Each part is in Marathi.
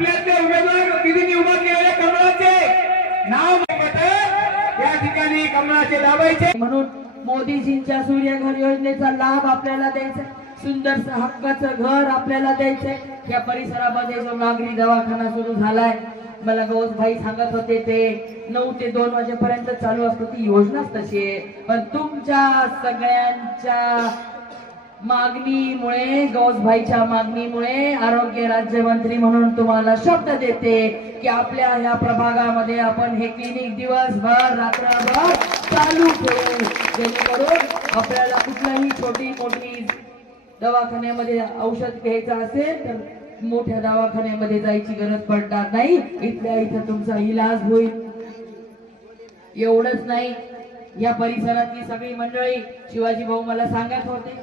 आपल्यातले उमेदवार दिदींनी उभा केलेले कमळाचे नाव या ठिकाणी कमळाचे दाबायचे म्हणून मोदीजींच्या सूर्यघर योजनेचा लाभ आपल्याला द्यायचा, सुंदर हक्काचं घर आपल्याला द्यायचंय। या परिसरामध्ये जो नागरी दवाखाना सुरू झालाय, मला गौस भाई सांगत होते ते 9 ते 2 वाजेपर्यंत चालू असतो, ती योजनाच तशी आहे। पण तुमच्या सगळ्यांच्या मागणीमुळे, गौस भाईच्या मागणीमुळे आरोग्य राज्यमंत्री म्हणून तुम्हाला शब्द देते की आपल्या ह्या प्रभागामध्ये आपण हे क्लिनिक दिवसभर रात्रभर चालू ठेवू, जेणेकरून आपल्याला कुठल्याही छोटी मोठी दवाखान्यामध्ये औषध घ्यायचं असेल तर मोठ्या दवाखान्यामध्ये जायची गरज पडणार नाही, इथल्या इथं तुमचा इलाज होईल। एवढंच नाही, या परिसरातली सगळी मंडळी, शिवाजी भाऊ मला सांगत होते,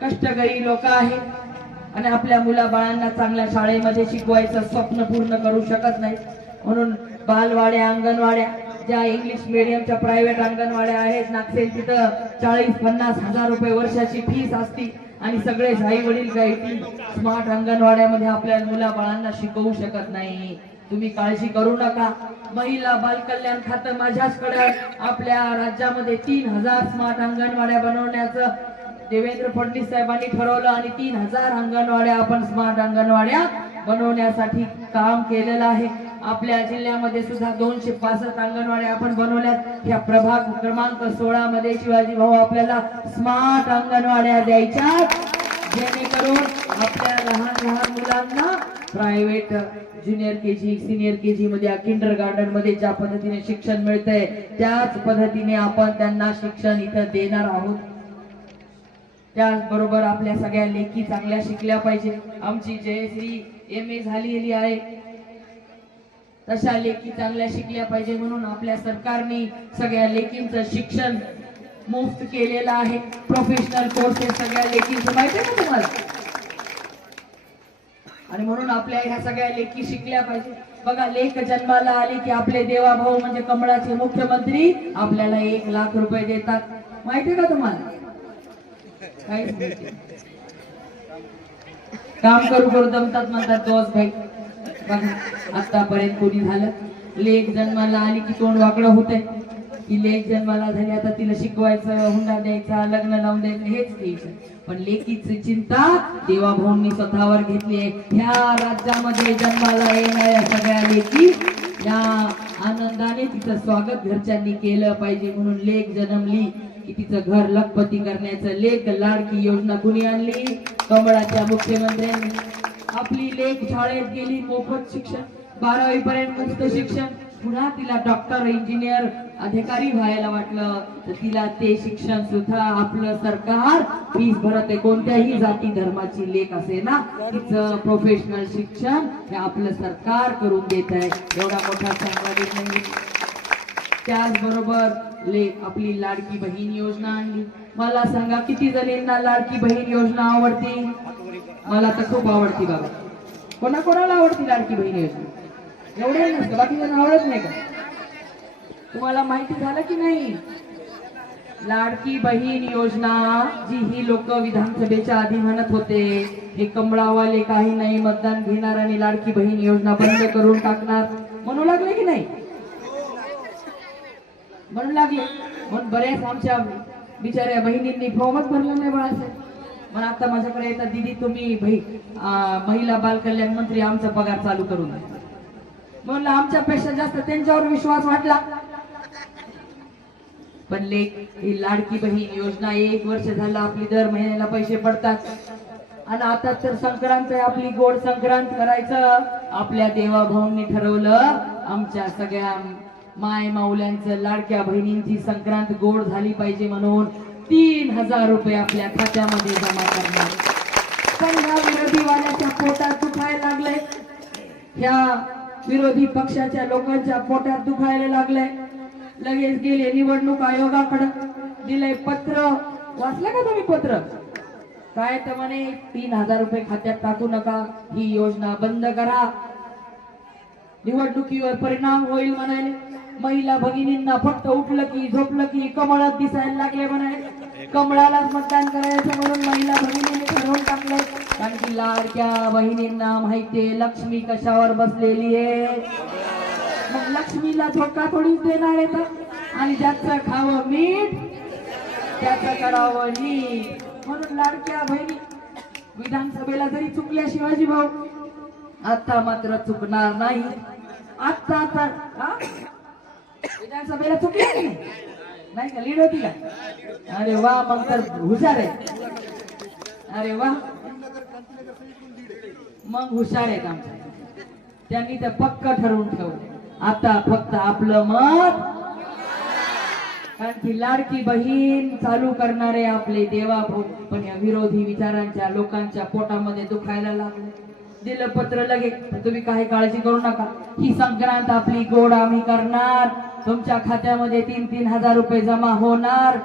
कष्टकरी लोक आहेत आणि आपल्या मुलाबाळांना चांगल्या शाळेमध्ये शिकवायचं स्वप्न पूर्ण करू शकत नाही, म्हणून बालवाड्या, अंगणवाड्या, ज्या इंग्लिश मीडियमच्या प्रायव्हेट अंगणवाड्या आहेत नागसेन, तिथं 40-50 हजार रुपये वर्षाची फीस असती आणि सगळे आई वडील काही स्मार्ट अंगणवाड्यामध्ये आपल्या मुलाबाळांना शिकवू शकत नाही। तुम्ही काळजी करू नका, महिला बाल कल्याण खातं माझ्याचकडे, आपल्या राज्यामध्ये 3000 स्मार्ट अंगणवाड्या बनवण्याचं देवेंद्र फडणवीस साहेबांनी ठरवलं आणि 3000 अंगणवाड्या आपण स्मार्ट अंगणवाड्या बनवण्यासाठी काम केलेलं आहे। आपल्या जिल्ह्यामध्ये सुद्धा 265 अंगणवाड्या आपण बनवल्यात। या प्रभाग क्रमांक 16 मध्ये शिवाजी भाऊ आपल्याला स्मार्ट अंगणवाड्या द्यायच्या, जेणेकरून आपल्या लहान मुलांना private junior KG, senior KG मध्ये, किंडर गार्डन मध्ये ज्या पद्धतीने शिक्षण मिळतंय त्याच पद्धतीने आपण त्यांना शिक्षण इथं देणार आहोत। त्याचबरोबर आपल्या सगळ्या लेखी चांगल्या शिकल्या पाहिजे। आमची जयश्री MA झालेली आहे, तशा लेखी चांगल्या शिकल्या पाहिजे, म्हणून आपल्या सरकारने सगळ्या लेखींचं शिक्षण मुफ्त केलेलं आहे। प्रोफेशनल कोर्सेस सगळ्या लेखींचं माहिती आहे ना तुम्हाला, आणि म्हणून आपल्या ह्या सगळ्या लेखी शिकल्या पाहिजे। बघा, लेख जन्माला आली की आपले देवाभाऊ म्हणजे कमळाचे मुख्यमंत्री आपल्याला 1 लाख रुपये देतात, माहिती आहे का तुम्हाला? काम करू करू दमतात म्हणतात दोस्त भाई। बघा, आतापर्यंत कोणी झालं, लेख जन्माला आली की तोंड वाकडं होतंय की लेख जन्माला झाली आता तिला शिकवायचं, हुंडा द्यायचा, लग्न लावून द्यायचं, हेच घ्यायचं। पण लेखीची चिंता देवाभाऊंनी स्वतःवर घेतली आहे। ह्या राज्यामध्ये जन्माला येणाऱ्या सगळ्या लेखी या आनंदाने तिचं स्वागत घरच्यांनी केलं पाहिजे, म्हणून लेख जन्मली की तिचं घर लखपती करण्याचं लेख लाडकी योजना कुणी आणली? कमळाच्या मुख्यमंत्र्यांनी। आपली लेख शाळेत गेली, मोफत शिक्षण, 12वी पर्यंत मुक्त शिक्षण, पुन्हा तिला डॉक्टर, इंजिनियर, अधिकारी व्हायला वाटलं तर तिला ते शिक्षण सुद्धा आपलं सरकार फीस भरत आहे। कोणत्याही जाती धर्माची लेख असे ना, तिचं प्रोफेशनल शिक्षण हे आपलं सरकार करून देत आहे। एवढा मोठा चांगला निर्णय। त्याचबरोबर आपली लाडकी बहीण योजना आणली। मला सांगा, किती जणींना लाडकी बहीण योजना आवडती? मला तर खूप आवडती बाबा। कोणाकोणाला आवडती लाडकी बहीण योजना? एवढे नसतं, बाकी जण आवडत नाही का? तुम्हाला माहिती झालं की नाही? लाडकी बहीण योजना जी ही लोक विधानसभेच्या आधी म्हणत होते हे कमळावाले काही नाही, मतदान घेणार आणि लाडकी बहीण योजना बंद करून टाकणार, म्हणू लागले की नाही? म्हणू लागले, म्हणून बऱ्याच आमच्या बिचाऱ्या बहिणींनी फॉर्मच भरला नाही बाळासाहेब। पण आता माझ्याकडे येतात, दीदी तुम्ही महिला बाल कल्याण मंत्री, आमचा पगार चालू करून द्या। म्हणलं आमच्यापेक्षा जास्त त्यांच्यावर विश्वास वाटला। पण ही लाडकी बहीण योजना 1 वर्ष झालं आपली दर महिन्याला पैसे पडतात, आणि आता तर संक्रांत आहे, आपली गोड संक्रांत करायचं आपल्या देवाभाऊंनी ठरवलं। आमच्या सगळ्या माय माऊल्यांचं, लाडक्या बहिणींची संक्रांत गोड झाली पाहिजे म्हणून 3000 रुपये आपल्या खात्यामध्ये जमा करणार। पण ह्या विरोधी वाल्याच्या पोटात दुखायला लागलंय, ह्या विरोधी पक्षाच्या लोकांच्या पोटात दुखायला लागलंय। लगेच गेले निवडणूक आयोगाकडे, दिलंय पत्र, वाचलं का तुम्ही पत्र? काय तर म्हणे 3000 रुपये खात्यात टाकू नका, ही योजना बंद करा, निवडणुकीवर परिणाम होईल म्हणाले। महिला भगिनींना फक्त उठलं की झोपलं की कमळात दिसायला लागले म्हणाले। कमळालाच मतदान करायचं म्हणून महिला भगिनीने ठरवून टाकलं. कारण की लाडक्या बहिणींना माहितीये लक्ष्मी कशावर बसलेली आहे. मग लक्ष्मीला धोका थोडीच देणार आहे. आणि ज्याचं खावं मीठ त्याचं करावं नीट. म्हणून लाडक्या बहिणी विधानसभेला जरी चुकल्या शिवाजी भाऊ, आता मात्र चुकणार नाही. आता विधानसभेला चुकल्या की नाही का? लीड होती का? अरे वा, मग तर हुशार आहे. अरे वा, मग हुशार आहेत आमच्या. त्यांनी तर पक्क ठरवून ठेवलं, आता फक्त आपलं मत. कारण की लाडकी बहीण चालू करणारे आपले देवाभाऊ पण या विरोधी विचारांच्या लोकांच्या पोटामध्ये दुखायला लागले. दिलं पत्र लगेच, तुम्ही काही काळजी करू नका, ही संक्रांत आपली गोड आम्ही करणार. तुमच्या खात्यामध्ये 3-3 हजार रुपये जमा होणार.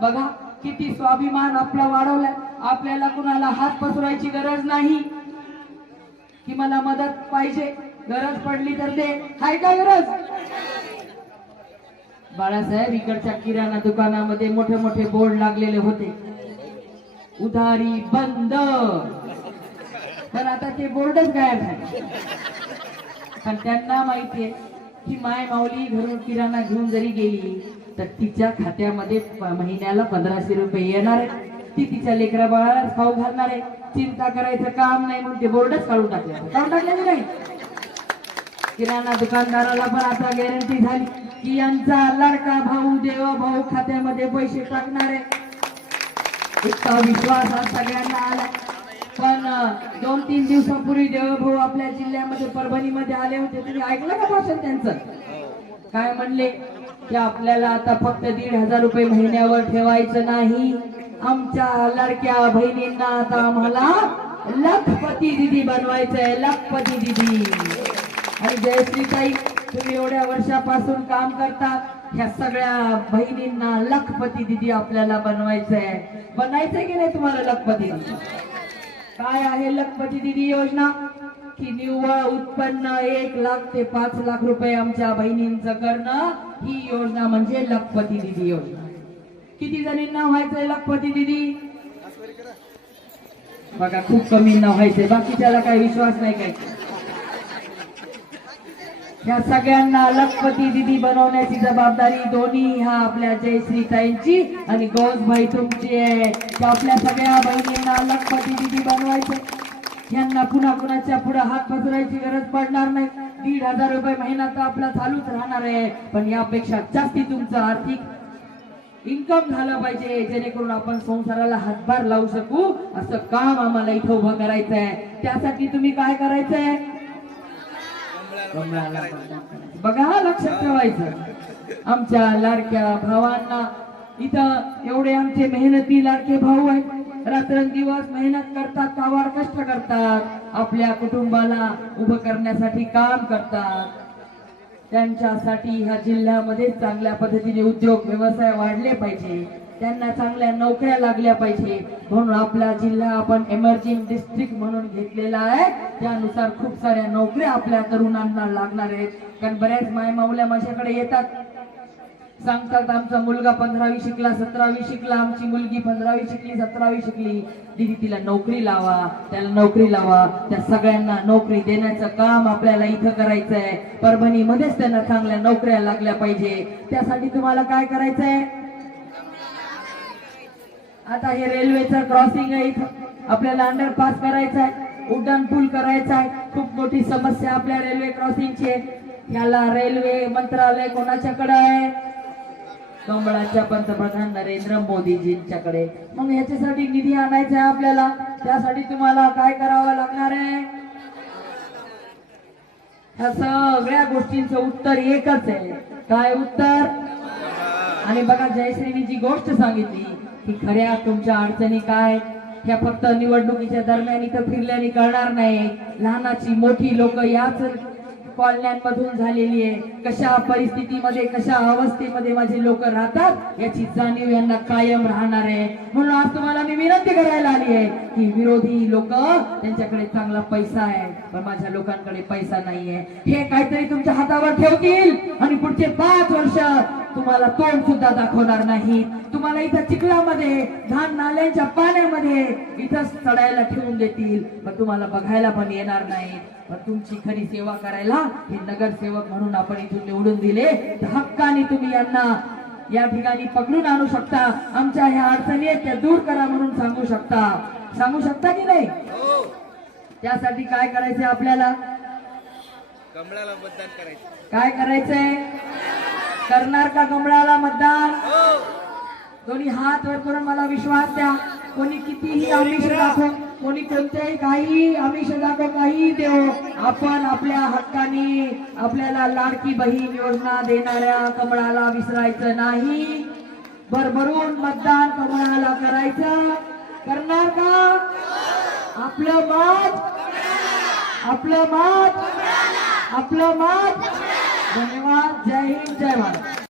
बघा किती स्वाभिमान आपला वाढवलाय. आपल्याला कुणाला हात पसरायची गरज नाही की मला मदत पाहिजे, गरज पडली तर दे. हाय का गरज? बाळासाहेब, इकडच्या किराणा दुकानामध्ये मोठे मोठे बोर्ड लागलेले होते, उधारी बंद. पण आता ते बोर्डच गायब झाले. पण त्यांना माहितीये की माय माऊली घरून किराणा घेऊन जरी गेली तर तिच्या खात्यामध्ये महिन्याला 1500 रुपये येणार आहे. ती तिच्या लेकरा बाळाला खाऊ घालणार आहे. चिंता करायचं काम नाही म्हणून ते बोर्डच काढून टाकले नाही. किराणा दुकानदाराला पण आता गॅरंटी झाली की यांचा लाडका भाऊ देवा भाऊ खात्यामध्ये पैसे टाकणार आहे. इतका विश्वास आज सगळ्यांना आला. पण 2-3 दिवसापूर्वी देवभाऊ आपल्या जिल्ह्यामध्ये परभणीमध्ये आले होते. तुम्ही ऐकलं का भाषण त्यांचं? काय म्हणले की आपल्याला आता फक्त 1,500 रुपये महिन्यावर ठेवायचं नाही, आमच्या लाडक्या बहिणींना आता आम्हाला लखपती दिदी बनवायचंय, लखपती दिदी. आणि जयश्रीताई, तुम्ही एवढ्या वर्षापासून काम करतात, ह्या सगळ्या बहिणींना लखपती दिदी आपल्याला बनायचंय की नाही तुम्हाला लखपती दिदी? काय आहे लखपती दिदी योजना? की निव्वळ उत्पन्न 1 लाख ते 5 लाख रुपये आमच्या बहिणींचं करणं, ही योजना म्हणजे लखपती दिदी योजना. किती जणींना व्हायचंय लखपती दिदी? बघा, खूप कमींना व्हायचंय, बाकीच्याला काही विश्वास नाही. काय या सगळ्यांना लखपती दिदी बनवण्याची जबाबदारी दोन्ही ह्या आपल्या जयश्रीताईंची आणि गौसभाई तुमची आहे. आपल्या सगळ्या बहिणींना लखपती दिदी बनवायचे. यांना पुन्हा कुणाच्या पुढे हात पसरायची गरज पडणार नाही. 1,500 रुपये महिना तर आपला चालूच राहणार आहे, पण यापेक्षा जास्ती तुमचं आर्थिक इन्कम झालं पाहिजे, जेणेकरून आपण संसाराला हातभार लावू शकू. असं काम आम्हाला इथं उभं करायचं आहे. त्यासाठी तुम्ही काय करायचंय? बघा, लक्षात ठेवायचं. आमच्या लाडक्या भावांना इथं एवढे आमचे मेहनती लाडके भाऊ आहेत, रात्रंदिवस मेहनत करतात, काबाड कष्ट करतात, आपल्या कुटुंबाला उभं करण्यासाठी काम करतात. त्यांच्यासाठी ह्या जिल्ह्यामध्ये चांगल्या पद्धतीने उद्योग व्यवसाय वाढले पाहिजे, त्यांना चांगल्या नोकऱ्या लागल्या पाहिजे. म्हणून आपला जिल्हा आपण एमर्जिंग डिस्ट्रिक्ट म्हणून घेतलेला आहे. त्यानुसार खूप साऱ्या नोकऱ्या आपल्या तरुणांना लागणार आहेत. कारण बऱ्याच मायमाऊल्या माझ्याकडे येतात, सांगतात आमचा मुलगा 15वी शिकला, 17वी शिकला, आमची मुलगी 15वी शिकली, 17वी शिकली, दीदी तिला नोकरी लावा, त्याला नोकरी लावा. त्या सगळ्यांना नोकरी देण्याचं काम आपल्याला इथं करायचंय. परभणीमध्येच त्यांना चांगल्या नोकऱ्या लागल्या पाहिजे. त्यासाठी तुम्हाला काय करायचंय? आता हे रेल्वेचं क्रॉसिंग आहे, इथं आपल्याला अंडरपास करायचा आहे, उड्डाण पूल करायचा आहे. खूप मोठी समस्या आपल्या रेल्वे क्रॉसिंगची आहे. याला रेल्वे मंत्रालय कोणाच्याकडे आहे? कमळाच्या पंतप्रधान नरेंद्र मोदीजींच्याकडे. मग ह्याच्यासाठी निधी आणायचा आहे आपल्याला. त्यासाठी तुम्हाला काय करावं लागणार आहे? ह्या सगळ्या गोष्टींचं उत्तर एकच आहे. काय उत्तर? आणि बघा, जयश्रीनी जी गोष्ट सांगितली की खऱ्या तुमच्या अडचणी काय, ह्या फक्त निवडणुकीच्या दरम्यान इथं फिरल्याने कळणार नाही. लहानाची मोठी लोक याच कॉलन्यांमधून झालेली आहे. कशा परिस्थितीमध्ये, कशा अवस्थेमध्ये माझे लोक राहतात याची जाणीव यांना कायम राहणार आहे. म्हणून आज तुम्हाला मी विनंती करायला आली आहे की विरोधी लोक, त्यांच्याकडे चांगला पैसा आहे पण माझ्या लोकांकडे पैसा नाहीये, हे काहीतरी तुमच्या हातावर ठेवतील आणि पुढचे 5 वर्ष तुम्हाला तोंड सुद्धा दाखवणार नाही. तुम्हाला इथं चिखलामध्ये घाण नाल्यांच्या पाण्यामध्ये इथं चढायला ठेवून देतील, पण तुम्हाला बघायला पण येणार नाही. पण तुमची खरी सेवा करायला हे नगरसेवक म्हणून आपण इथून निवडून दिले, तर हक्काने तुम्ही यांना या ठिकाणी पकडून आणू शकता. आमच्या ह्या अडचणी आहेत त्या दूर करा म्हणून सांगू शकता की नाही? त्यासाठी काय करायचंय आपल्याला? कमळाला मतदान करायचं. काय करायचंय? करणार का कमळाला मतदान? दोन्ही हात वर करून मला विश्वास द्या. कोणी कितीही आमिष दाखव, कोणी कोणत्याही काही आमिष दाखव, काही देव, आपण आपल्या हक्काने आपल्याला लाडकी बहीण योजना देणाऱ्या कमळाला विसरायचं नाही. भरभरून मतदान कमळाला करायचं. करणार का? आपलं मत. धन्यवाद. जय हिंद, जय भारत.